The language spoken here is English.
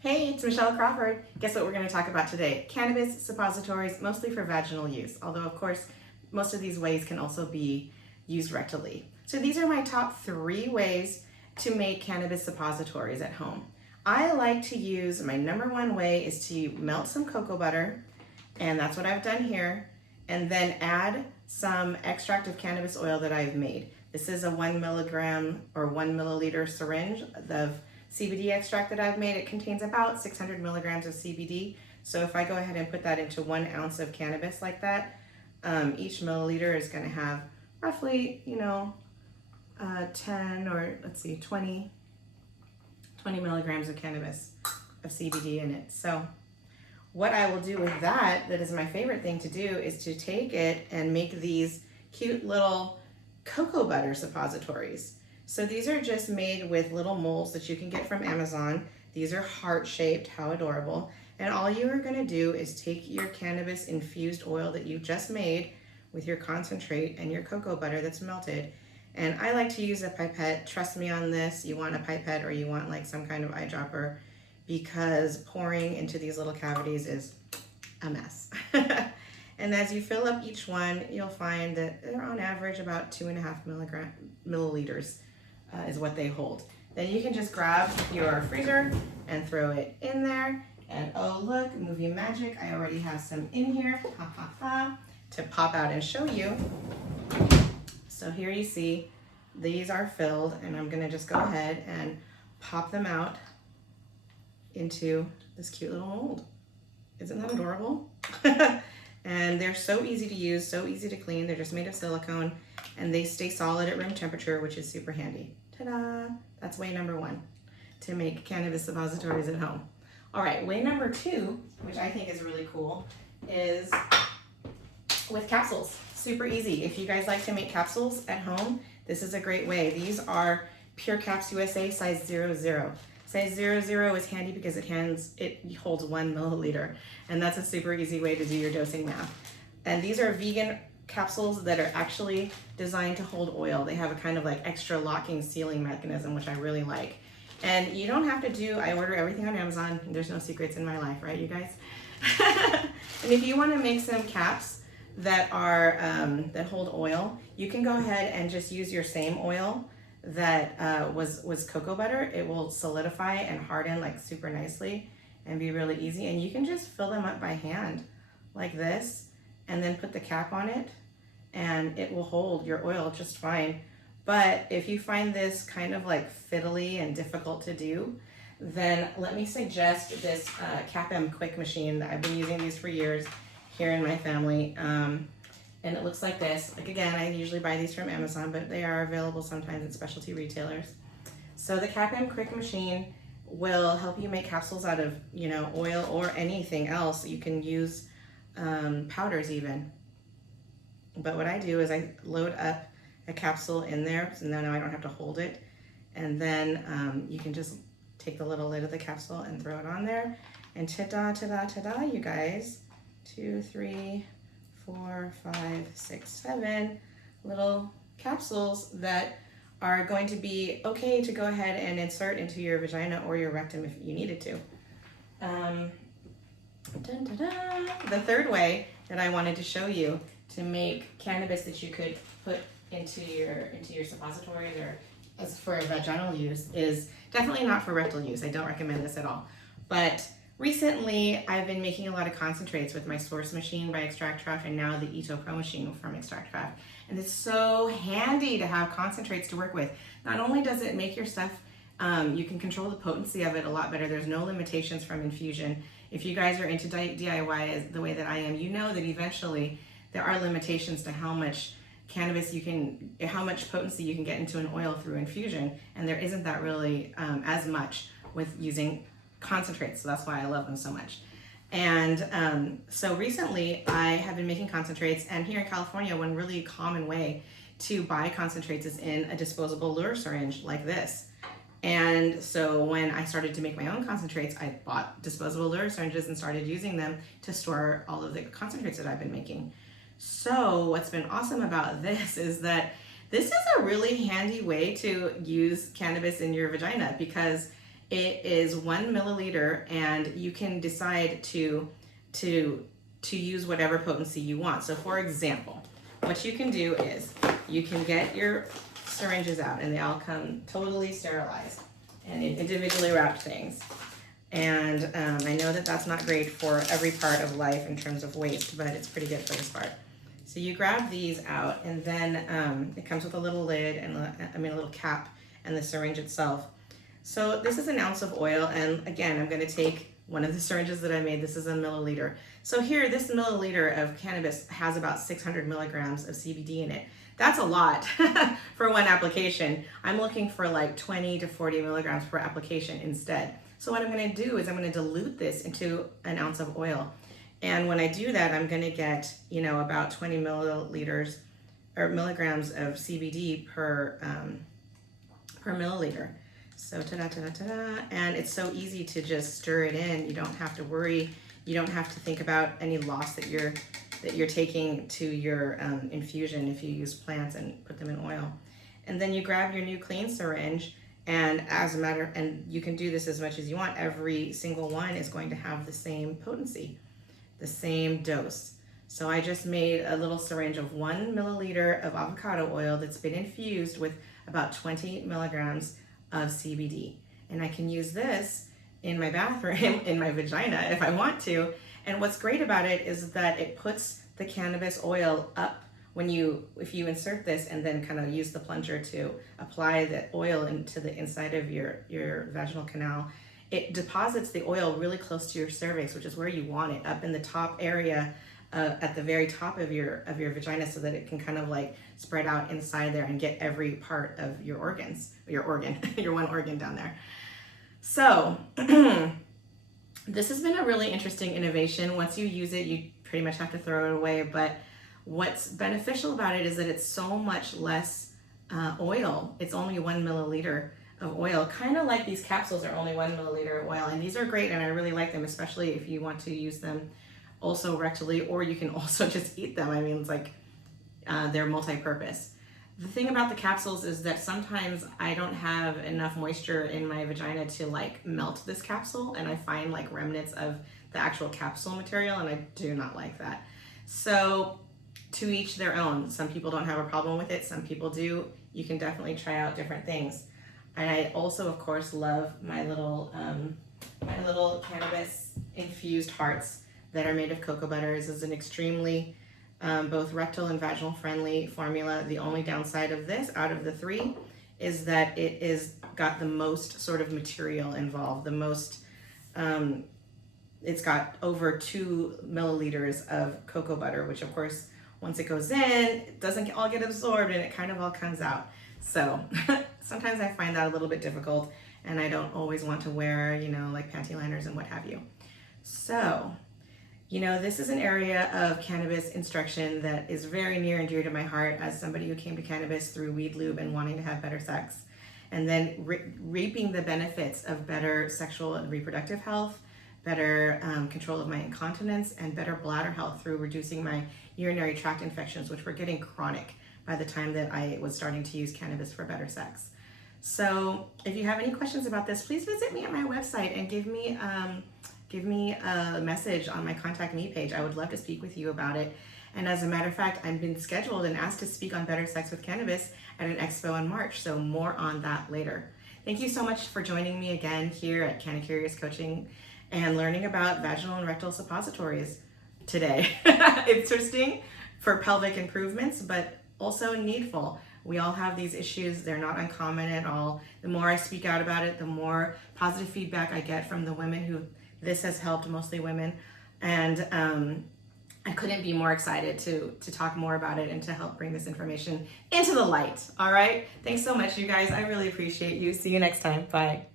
Hey, it's Michelle Crawford. Guess what we're going to talk about today? Cannabis suppositories, mostly for vaginal use, although of course most of these ways can also be used rectally. So these are my top 3 ways to make cannabis suppositories at home. I like to use, my number 1 way is to melt some cocoa butter, and that's what I've done here, and then add some extract of cannabis oil that I've made. This is a 1 milligram or 1 milliliter syringe of CBD extract that I've made. It contains about 600 milligrams of CBD. So if I go ahead and put that into 1 ounce of cannabis like that, each milliliter is going to have roughly, 10 or let's see, 20 milligrams of cannabis of CBD in it. So what I will do with that is my favorite thing to do, is to take it and make these cute little cocoa butter suppositories. So these are just made with little molds that you can get from Amazon. These are heart-shaped, how adorable. And all you are gonna do is take your cannabis infused oil that you just made with your concentrate and your cocoa butter that's melted. And I like to use a pipette. Trust me on this, you want a pipette or you want like some kind of eyedropper, because pouring into these little cavities is a mess. And as you fill up each one, you'll find that they're on average about 2.5 milliliters. Is what they hold. Then you can just grab your freezer and throw it in there. And oh look, movie magic, I already have some in here, to pop out and show you. So here you see, these are filled, and I'm gonna just go ahead and pop them out into this cute little mold. Isn't that adorable? And they're so easy to use, so easy to clean. They're just made of silicone, and they stay solid at room temperature, which is super handy. Ta-da! That's way number 1, to make cannabis suppositories at home. All right, way number 2, which I think is really cool, is with capsules. Super easy. If you guys like to make capsules at home, this is a great way. These are Pure Caps USA size 00. Size 00 is handy because it holds 1 milliliter, and that's a super easy way to do your dosing math. And these are vegan capsules that are actually designed to hold oil. They have a kind of like extra locking sealing mechanism, which I really like. And you don't have to do, I order everything on Amazon. There's no secrets in my life, right, you guys? And if you want to make some caps that are that hold oil, you can go ahead and just use your same oil that was cocoa butter. It will solidify and harden like super nicely and be really easy. And you can just fill them up by hand like this, and then put the cap on it, and it will hold your oil just fine. But if you find this kind of like fiddly and difficult to do, then let me suggest this CapM Quick machine. I've been using these for years here in my family. And it looks like this. Like, again, I usually buy these from Amazon, but they are available sometimes at specialty retailers. So the CapM Quick machine will help you make capsules out of, oil or anything else. You can use powders even. But what I do is I load up a capsule in there, so now I don't have to hold it. And then you can just take the little lid of the capsule and throw it on there. And ta-da, ta-da, ta-da, you guys. 2, 3, 4, 5, 6, 7 little capsules that are going to be okay to go ahead and insert into your vagina or your rectum if you needed to. Dun, dun, dun. The third way that I wanted to show you to make cannabis that you could put into your suppositories or as for a vaginal use is definitely not for rectal use. I don't recommend this at all. But recently, I've been making a lot of concentrates with my Source machine by Extract and now the Ito Pro machine from Extract. And it's so handy to have concentrates to work with. Not only does it make your stuff, you can control the potency of it a lot better. There's no limitations from infusion. If you guys are into DIY as the way that I am, you know that eventually there are limitations to how much cannabis how much potency you can get into an oil through infusion. And there isn't that really as much with using concentrates, so that's why I love them so much. And so recently I have been making concentrates, and here in California, one really common way to buy concentrates is in a disposable lure syringe like this. And so when I started to make my own concentrates, I bought disposable lure syringes and started using them to store all of the concentrates that I've been making. So what's been awesome about this is that this is a really handy way to use cannabis in your vagina, because It is 1 milliliter, and you can decide to use whatever potency you want. So for example, what you can do is you can get your syringes out, and they all come totally sterilized and individually wrapped things. And I know that that's not great for every part of life in terms of waste, but it's pretty good for this part. So you grab these out, and then it comes with a little lid and a little cap and the syringe itself. So this is an ounce of oil, and again, I'm going to take one of the syringes that I made. This is a milliliter. So here, this milliliter of cannabis has about 600 milligrams of CBD in it. That's a lot for one application. I'm looking for like 20 to 40 milligrams per application instead. So what I'm going to do is I'm going to dilute this into an ounce of oil. And when I do that, I'm going to get, about 20 milliliters or milligrams of CBD per milliliter. So ta-da. And it's so easy to just stir it in. You don't have to worry. You don't have to think about any loss that you're taking to your infusion if you use plants and put them in oil. And then you grab your new clean syringe, and and you can do this as much as you want. Every single one is going to have the same potency, the same dose. So I just made a little syringe of 1 milliliter of avocado oil that's been infused with about 20 milligrams of CBD. And I can use this in my bathroom, in my vagina, if I want to. And what's great about it is that it puts the cannabis oil up if you insert this and then kind of use the plunger to apply the oil into the inside of your vaginal canal. It deposits the oil really close to your cervix, which is where you want it, up in the top area, at the very top of your vagina, so that it can kind of like spread out inside there and get every part of your organs, your one organ down there. So this has been a really interesting innovation. Once you use it, you pretty much have to throw it away. But what's beneficial about it is that it's so much less oil. It's only 1 milliliter of oil, kind of like these capsules are only 1 milliliter of oil. And these are great, and I really like them, especially if you want to use them also rectally, or you can also just eat them. I mean, it's like they're multi-purpose. The thing about the capsules is that sometimes I don't have enough moisture in my vagina to like melt this capsule, and I find like remnants of the actual capsule material, and I do not like that. So to each their own. Some people don't have a problem with it, some people do. You can definitely try out different things. And I also, of course, love my little cannabis infused hearts that are made of cocoa butter. This is an extremely both rectal and vaginal friendly formula. The only downside of this out of the 3 is that it is got the most sort of material involved, the most, it's got over 2 milliliters of cocoa butter, which of course, once it goes in, it doesn't all get absorbed and it kind of all comes out. So sometimes I find that a little bit difficult, and I don't always want to wear, like panty liners and what have you. So, this is an area of cannabis instruction that is very near and dear to my heart as somebody who came to cannabis through weed lube and wanting to have better sex, and then reaping the benefits of better sexual and reproductive health, better control of my incontinence, and better bladder health through reducing my urinary tract infections, which were getting chronic by the time that I was starting to use cannabis for better sex. So if you have any questions about this, please visit me at my website and give me a message on my Contact Me page. I would love to speak with you about it. And as a matter of fact, I've been scheduled and asked to speak on better sex with cannabis at an expo in March, so more on that later. Thank you so much for joining me again here at Canna-Curious Coaching and learning about vaginal and rectal suppositories today. Interesting for pelvic improvements, but also needful. We all have these issues. They're not uncommon at all. The more I speak out about it, the more positive feedback I get from the women who this has helped, mostly women. And I couldn't be more excited to talk more about it and to help bring this information into the light. All right. Thanks so much, you guys. I really appreciate you. See you next time. Bye.